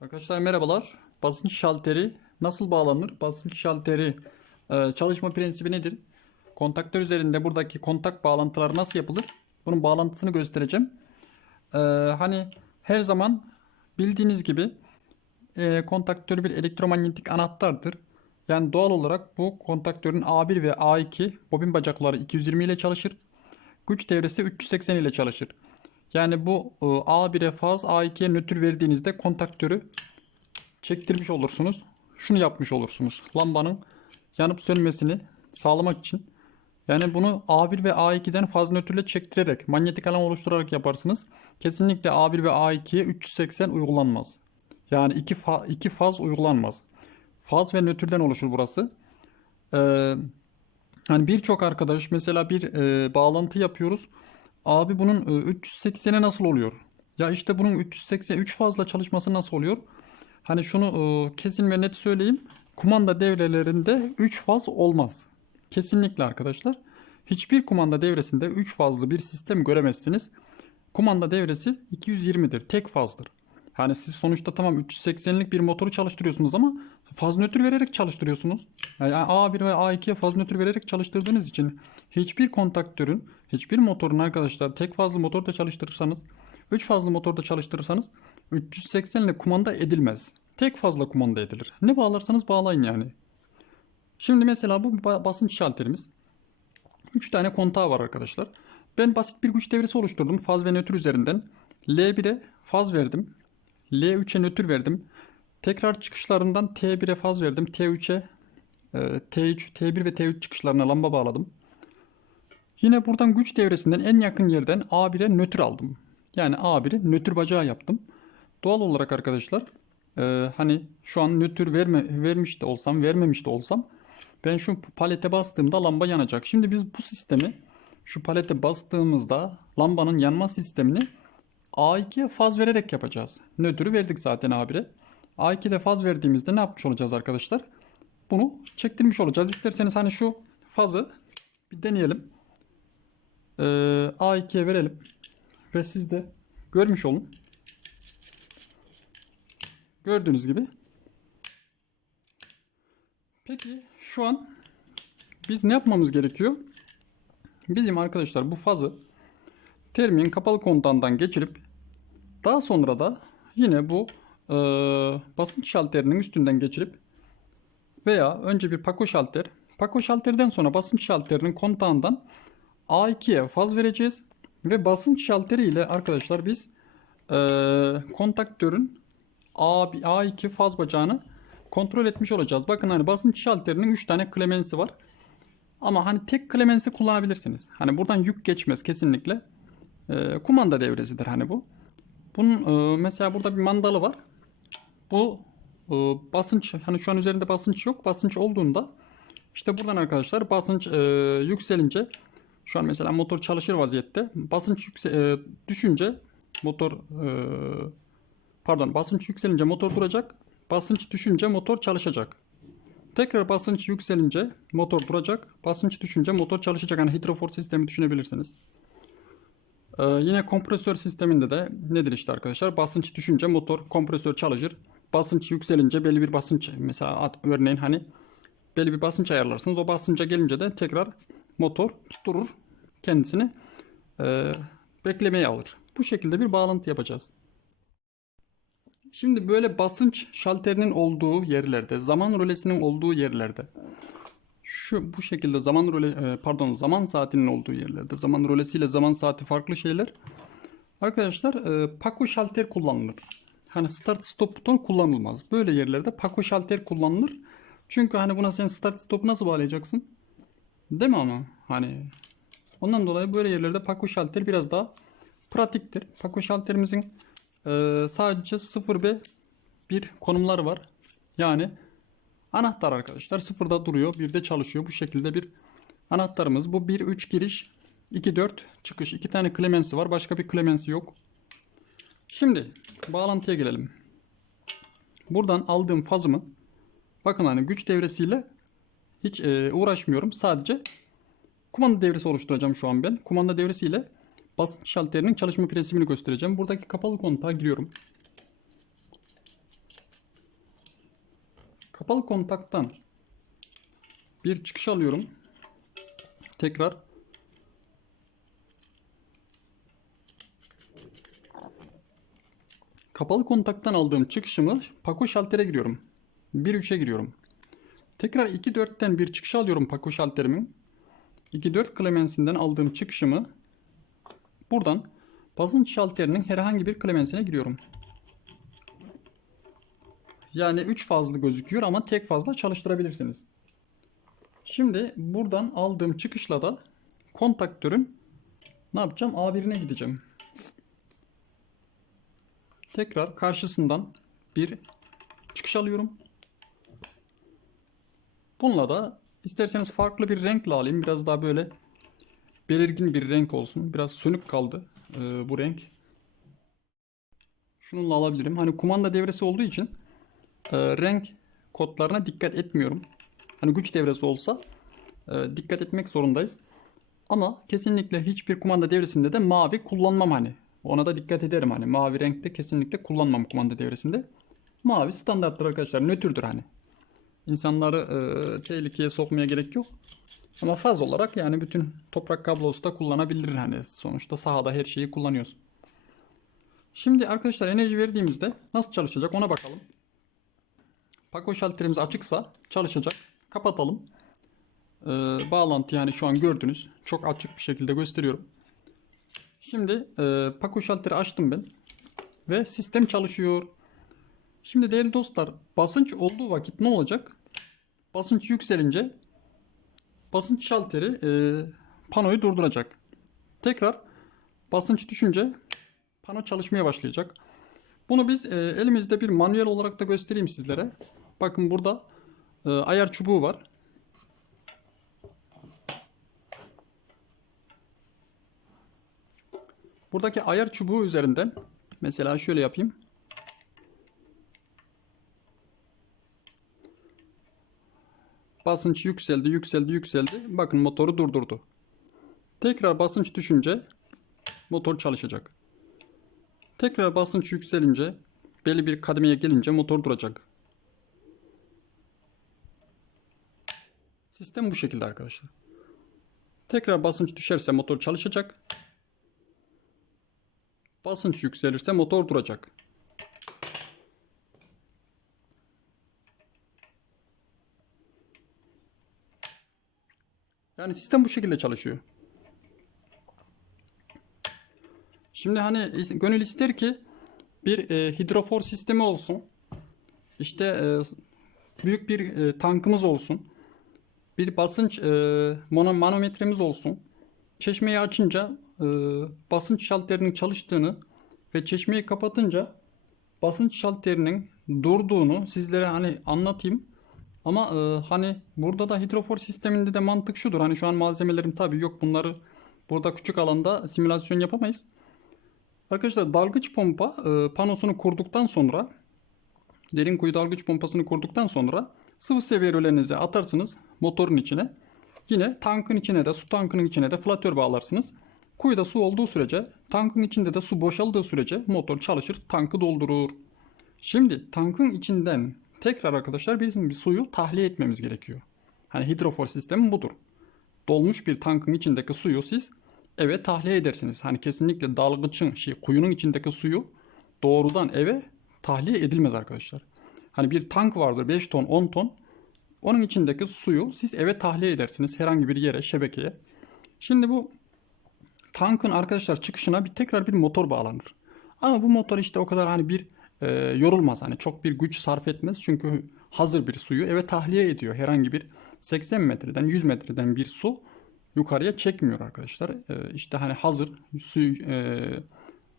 Arkadaşlar merhabalar. Basınç şalteri nasıl bağlanır? Basınç şalteri e, çalışma prensibi nedir? Kontaktör üzerinde buradaki kontak bağlantıları nasıl yapılır? Bunun bağlantısını göstereceğim. E, hani her zaman bildiğiniz gibi e, kontaktör bir elektromanyetik anahtardır. Yani doğal olarak bu kontaktörün A1 ve A2 bobin bacakları 220 ile çalışır. Güç devresi 380 ile çalışır. Yani bu e, A1'e faz A2'ye nötr verdiğinizde kontaktörü çektirmiş olursunuz. Şunu yapmış olursunuz. Lambanın yanıp sönmesini sağlamak için. Yani bunu A1 ve A2'den faz nötrle çektirerek, manyetik alan oluşturarak yaparsınız. Kesinlikle A1 ve A2'ye 380 uygulanmaz. Yani iki, fa iki faz uygulanmaz. Faz ve nötrden oluşur burası. Ee, hani birçok arkadaş mesela bir e, bağlantı yapıyoruz. Abi bunun e, 380'e nasıl oluyor? Ya işte bunun 380 3 fazla çalışması nasıl oluyor? Hani şunu e, kesin ve net söyleyeyim. Kumanda devrelerinde 3 faz olmaz. Kesinlikle arkadaşlar. Hiçbir kumanda devresinde 3 fazlı bir sistem göremezsiniz. Kumanda devresi 220'dir. Tek fazdır. Yani siz sonuçta tamam 380'lik bir motoru çalıştırıyorsunuz ama faz nötr vererek çalıştırıyorsunuz. Yani A1 ve A2'ye faz nötr vererek çalıştırdığınız için hiçbir kontaktörün, hiçbir motorun arkadaşlar tek fazlı motorda çalıştırırsanız, 3 fazlı motorda çalıştırırsanız 380 ile kumanda edilmez. Tek fazla kumanda edilir. Ne bağlarsanız bağlayın yani. Şimdi mesela bu ba- basınç şalterimiz. 3 tane kontağı var arkadaşlar. Ben basit bir güç devresi oluşturdum faz ve nötr üzerinden. L1'e faz verdim. L3'e nötr verdim. Tekrar çıkışlarından T1'e faz verdim. T3'e e, T3, T1 ve T3 çıkışlarına lamba bağladım. Yine buradan güç devresinden en yakın yerden A1'e nötr aldım. Yani A1'i nötr bacağı yaptım. Doğal olarak arkadaşlar e, hani şu an nötr verme, vermiş de olsam vermemiş de olsam ben şu palete bastığımda lamba yanacak. Şimdi biz bu sistemi şu palete bastığımızda lambanın yanma sistemini A2'ye faz vererek yapacağız. Nötrü verdik zaten A1'e. A2'de faz verdiğimizde ne yapmış olacağız arkadaşlar? Bunu çektirmiş olacağız. İsterseniz hani şu fazı bir deneyelim. Ee, A2'ye verelim. Ve siz de görmüş olun. Gördüğünüz gibi. Peki şu an biz ne yapmamız gerekiyor? Bizim arkadaşlar bu fazı termin kapalı kontağından geçirip daha sonra da yine bu e, basınç şalterinin üstünden geçirip veya önce bir pako şalter pako şalterden sonra basınç şalterinin kontağından A2'ye faz vereceğiz ve basınç şalteri ile arkadaşlar biz e, kontaktörün A, A2 faz bacağını kontrol etmiş olacağız. Bakın hani basınç şalterinin 3 tane klemensi var. Ama hani tek klemensi kullanabilirsiniz. Hani buradan yük geçmez kesinlikle. Ee, kumanda devresidir hani bu. Bunun e, mesela burada bir mandalı var. Bu e, basınç hani şu an üzerinde basınç yok. Basınç olduğunda işte buradan arkadaşlar basınç e, yükselince şu an mesela motor çalışır vaziyette. Basınç yükse, e, düşünce motor e, pardon basınç yükselince motor duracak. Basınç düşünce motor çalışacak. Tekrar basınç yükselince motor duracak. Basınç düşünce motor çalışacak. Yani hidrofor sistemi düşünebilirsiniz. Ee, yine kompresör sisteminde de nedir işte arkadaşlar? Basınç düşünce motor kompresör çalışır. Basınç yükselince belli bir basınç mesela at- örneğin hani belli bir basınç ayarlarsınız. O basınca gelince de tekrar motor durur. Kendisini e, beklemeye alır. Bu şekilde bir bağlantı yapacağız. Şimdi böyle basınç şalterinin olduğu yerlerde, zaman rölesinin olduğu yerlerde, şu bu şekilde zaman röle e, pardon zaman saatinin olduğu yerlerde, zaman rölesiyle zaman saati farklı şeyler. Arkadaşlar e, Paco şalter kullanılır. Hani start stop buton kullanılmaz. Böyle yerlerde Paco şalter kullanılır. Çünkü hani buna sen start stop nasıl bağlayacaksın? Değil mi ama? Hani ondan dolayı böyle yerlerde Paco şalter biraz daha pratiktir. Paco şalterimizin ee, sadece 0 ve 1 konumlar var. Yani anahtar arkadaşlar sıfırda duruyor, bir de çalışıyor. Bu şekilde bir anahtarımız. Bu 1 3 giriş, 2 4 çıkış. İki tane klemensi var. Başka bir klemensi yok. Şimdi bağlantıya gelelim. Buradan aldığım fazımı bakın hani güç devresiyle hiç e, uğraşmıyorum. Sadece kumanda devresi oluşturacağım şu an ben. Kumanda devresiyle basınç şalterinin çalışma prensibini göstereceğim. Buradaki kapalı kontağa giriyorum. Kapalı kontaktan bir çıkış alıyorum. Tekrar Kapalı kontaktan aldığım çıkışımı Paco şaltere giriyorum. 1-3'e giriyorum. Tekrar 2-4'ten bir çıkış alıyorum Paco şalterimin. 2-4 klemensinden aldığım çıkışımı buradan basınç şalterinin herhangi bir klemensine giriyorum. Yani 3 fazlı gözüküyor ama tek fazla çalıştırabilirsiniz. Şimdi buradan aldığım çıkışla da kontaktörün ne yapacağım? A1'ine gideceğim. Tekrar karşısından bir çıkış alıyorum. Bununla da isterseniz farklı bir renkle alayım. Biraz daha böyle belirgin bir renk olsun. Biraz sönük kaldı e, bu renk. Şununla alabilirim. Hani kumanda devresi olduğu için e, renk kodlarına dikkat etmiyorum. Hani güç devresi olsa e, dikkat etmek zorundayız. Ama kesinlikle hiçbir kumanda devresinde de mavi kullanmam hani. Ona da dikkat ederim hani. Mavi renkte kesinlikle kullanmam kumanda devresinde. Mavi standarttır arkadaşlar. Nötrdür hani. İnsanları e, tehlikeye sokmaya gerek yok. Ama faz olarak yani bütün toprak kablosu da kullanabilir hani. Sonuçta sahada her şeyi kullanıyoruz. Şimdi arkadaşlar enerji verdiğimizde nasıl çalışacak ona bakalım. Paco şalterimiz açıksa çalışacak. Kapatalım. Ee, bağlantı yani şu an gördünüz. Çok açık bir şekilde gösteriyorum. Şimdi e, Paco şalteri açtım ben. Ve sistem çalışıyor. Şimdi değerli dostlar basınç olduğu vakit ne olacak? Basınç yükselince basınç şalteri e, panoyu durduracak. Tekrar basınç düşünce pano çalışmaya başlayacak. Bunu biz e, elimizde bir manuel olarak da göstereyim sizlere. Bakın burada e, ayar çubuğu var. Buradaki ayar çubuğu üzerinden mesela şöyle yapayım. Basınç yükseldi, yükseldi, yükseldi. Bakın motoru durdurdu. Tekrar basınç düşünce motor çalışacak. Tekrar basınç yükselince belli bir kademeye gelince motor duracak. Sistem bu şekilde arkadaşlar. Tekrar basınç düşerse motor çalışacak. Basınç yükselirse motor duracak. Yani sistem bu şekilde çalışıyor. Şimdi hani gönül ister ki bir e, hidrofor sistemi olsun. İşte e, büyük bir e, tankımız olsun. Bir basınç e, mono, manometremiz olsun. Çeşmeyi açınca e, basınç şalterinin çalıştığını ve çeşmeyi kapatınca basınç şalterinin durduğunu sizlere hani anlatayım. Ama e, hani burada da hidrofor sisteminde de mantık şudur. Hani şu an malzemelerim tabii yok bunları burada küçük alanda simülasyon yapamayız. Arkadaşlar dalgıç pompa e, panosunu kurduktan sonra derin kuyu dalgıç pompasını kurduktan sonra sıvı seviyelerinizi atarsınız motorun içine. Yine tankın içine de su tankının içine de flatör bağlarsınız. Kuyuda su olduğu sürece tankın içinde de su boşaldığı sürece motor çalışır tankı doldurur. Şimdi tankın içinden tekrar arkadaşlar bizim bir suyu tahliye etmemiz gerekiyor. Hani hidrofor sistemi budur. Dolmuş bir tankın içindeki suyu siz eve tahliye edersiniz. Hani kesinlikle dalgıçın şey kuyunun içindeki suyu doğrudan eve tahliye edilmez arkadaşlar. Hani bir tank vardır 5 ton 10 ton. Onun içindeki suyu siz eve tahliye edersiniz herhangi bir yere şebekeye. Şimdi bu tankın arkadaşlar çıkışına bir tekrar bir motor bağlanır. Ama bu motor işte o kadar hani bir e, yorulmaz. Hani çok bir güç sarf etmez. Çünkü hazır bir suyu eve tahliye ediyor. Herhangi bir 80 metreden 100 metreden bir su yukarıya çekmiyor arkadaşlar. E, işte hani hazır suyu e,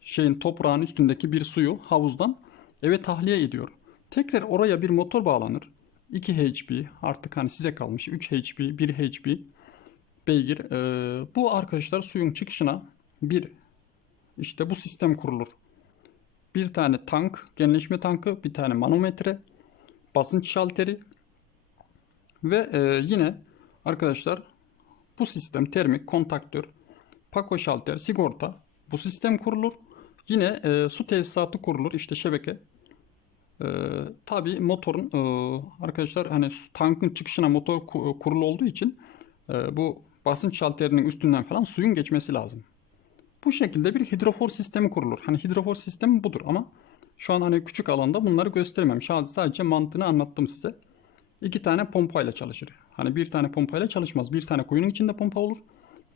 şeyin toprağın üstündeki bir suyu havuzdan eve tahliye ediyor. Tekrar oraya bir motor bağlanır. 2 HP artık hani size kalmış 3 HP 1 HP beygir. E, bu arkadaşlar suyun çıkışına bir işte bu sistem kurulur. Bir tane tank, genleşme tankı, bir tane manometre, basınç şalteri ve e, yine arkadaşlar bu sistem termik, kontaktör, pako şalter, sigorta bu sistem kurulur. Yine e, su tesisatı kurulur. İşte şebeke. E, tabii motorun e, arkadaşlar hani tankın çıkışına motor ku- kurulu olduğu için e, bu basınç şalterinin üstünden falan suyun geçmesi lazım. Bu şekilde bir hidrofor sistemi kurulur. Hani hidrofor sistemi budur ama şu an hani küçük alanda bunları gösteremem. Sadece, mantığını anlattım size. İki tane pompayla çalışır. Hani bir tane pompayla çalışmaz. Bir tane kuyunun içinde pompa olur.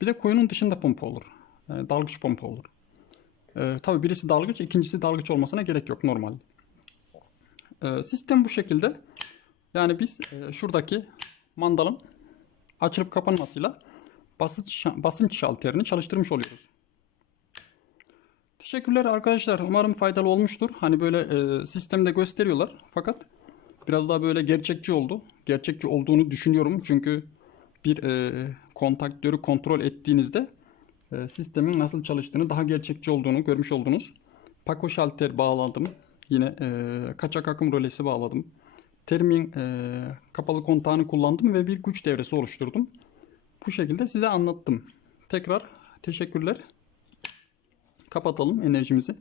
Bir de kuyunun dışında pompa olur. Yani dalgıç pompa olur. Ee, tabii birisi dalgıç, ikincisi dalgıç olmasına gerek yok normal. Ee, sistem bu şekilde. Yani biz e, şuradaki mandalın açılıp kapanmasıyla basınç, basınç şalterini çalıştırmış oluyoruz. Teşekkürler arkadaşlar. Umarım faydalı olmuştur. Hani böyle e, sistemde gösteriyorlar. Fakat biraz daha böyle gerçekçi oldu. Gerçekçi olduğunu düşünüyorum. Çünkü bir e, kontaktörü kontrol ettiğinizde e, sistemin nasıl çalıştığını daha gerçekçi olduğunu görmüş oldunuz. Paco şalter bağladım. Yine e, kaçak akım rölesi bağladım. Termin e, kapalı kontağını kullandım ve bir güç devresi oluşturdum. Bu şekilde size anlattım. Tekrar teşekkürler. Kapatalım enerjimizi.